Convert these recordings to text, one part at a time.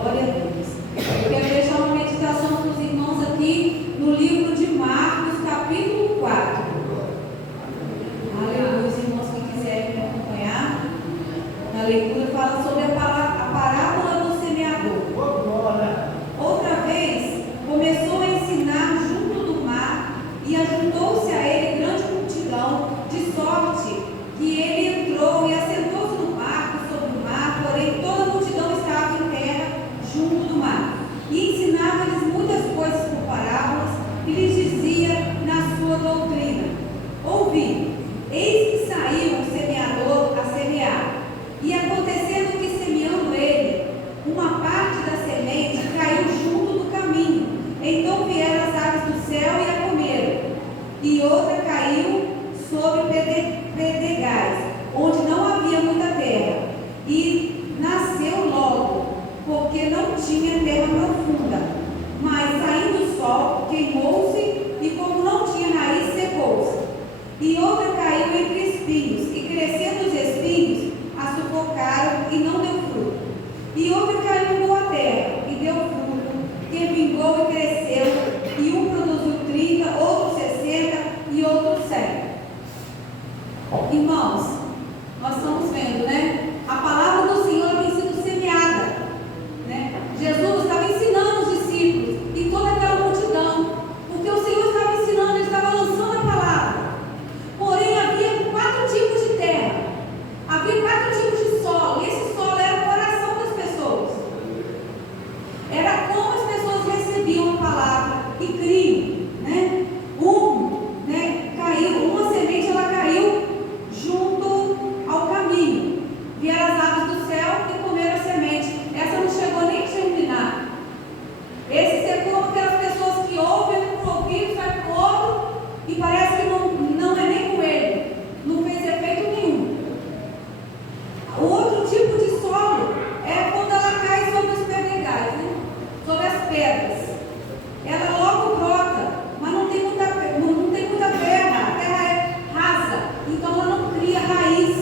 Glória a Deus. Eu quero deixar uma meditação para os irmãos aqui no livro de Marcos, capítulo 4. Aleluia. Os irmãos que quiserem me acompanhar na leitura, fala sobre a parábola do semeador. Outra vez, começou a ensinar junto do mar e ajuntou-se a ele grande multidão, de sorte que ele entrou e assentou-se no barco sobre o mar, porém toda a multidão estava em terra junto do mar. E ensinava-lhes muitas coisas por parábolas e lhes dizia na sua doutrina: ouvi, eis que saiu o semeador a semear. E acontecendo que, semeando ele, uma parte da semente caiu junto do caminho. Então vieram as aves do céu e a comeram. E outra caiu sobre pedregais, onde não havia muita terra. E nasceu logo, porque não tinha terra profunda. Mas saindo o sol, queimou-se, e como não tinha raiz, secou-se. E outra caiu entre espinhos, e crescendo os espinhos, a sufocaram e não deu fruto. E outra caiu em boa terra, e deu fruto, que vingou e cresceu, e um produziu 30, outro 60 e outro 100. Irmãos, nós estamos vendo, né? A palavra do Senhor tem sido semeada, né? Jesus estava ensinando os discípulos e toda aquela multidão, porque o Senhor estava ensinando, ele estava lançando a palavra. Porém, havia 4 tipos de terra, havia 4 tipos de solo, e esse solo era o coração das pessoas. Era como as pessoas recebiam a palavra e criam, né? Uma semente, ela caiu junto ao caminho. Vieram as aves do céu e comeram a semente. Essa não chegou nem a germinar. Esse secou aquelas pessoas que ouvem por ouvido, sai por outro, e parece que não é nem coelho. Não fez efeito nenhum. O outro tipo de solo é quando ela cai sobre os pedregais, né? Sobre as pedras. Ela logo brota, mas não tem muita terra, a terra é rasa, então ela não cria raiz.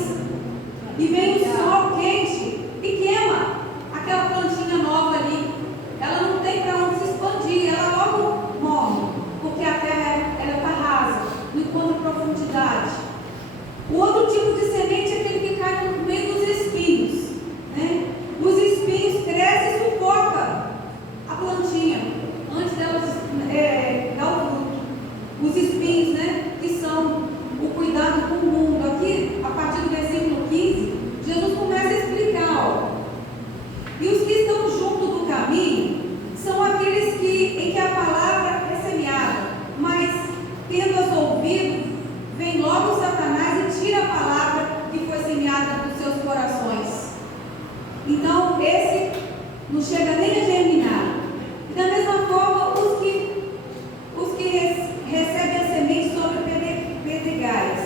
E vem o sol quente e queima aquela plantinha nova ali. Ela não tem para onde se expandir, ela logo morre, porque a terra está rasa, não encontra profundidade. O outro tipo de semente é aquele que cai no meio dos espinhos, né? Os espinhos crescem e sufocam a plantinha antes dela dar o fruto. Os espinhos, né, que são o cuidado com o mundo. Aqui, a partir do versículo 15, Jesus começa a explicar, ó. E os que estão junto do caminho são aqueles em que a palavra é semeada, mas tendo-as ouvido, vem logo Satanás e tira a palavra que foi semeada dos seus corações. Então, esse não chega nem a germinar. Da mesma forma, os que recebem a semente sobre pedregais,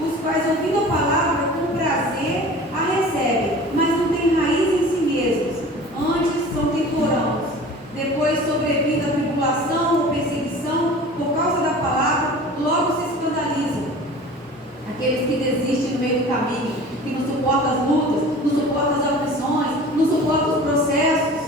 os quais, ouvindo a palavra, com prazer a recebem, mas não têm raiz em si mesmos, antes são temporãos. Depois, sobrevindo a tribulação ou perseguição, por causa da palavra, logo se escandalizam. Aqueles que desistem no meio do caminho, que não suportam as lutas, não suportam as aflições, não suportam os processos,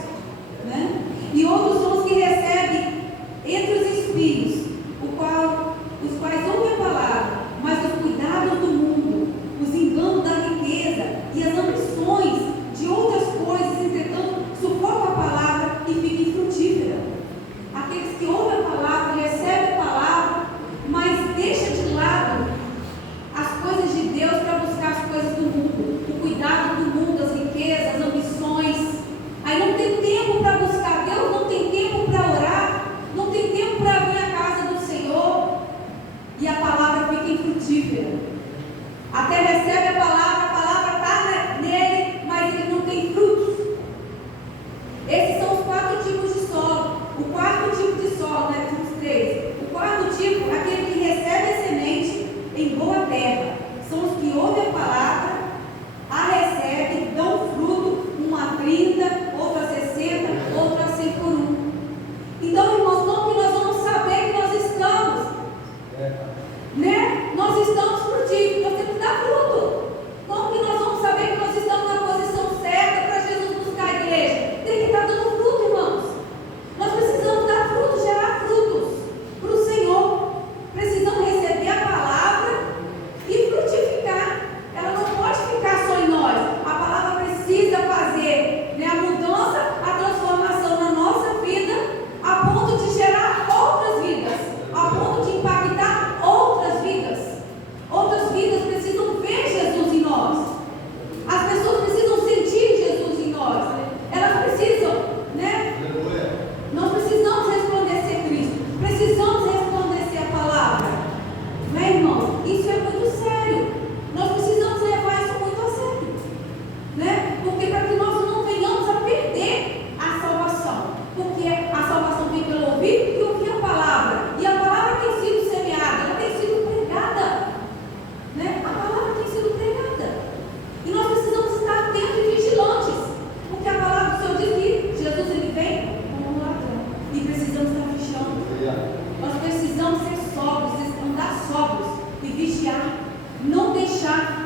precisamos estar vigiando. Nós precisamos ser sóbrios, andar sóbrios e vigiar. Não deixar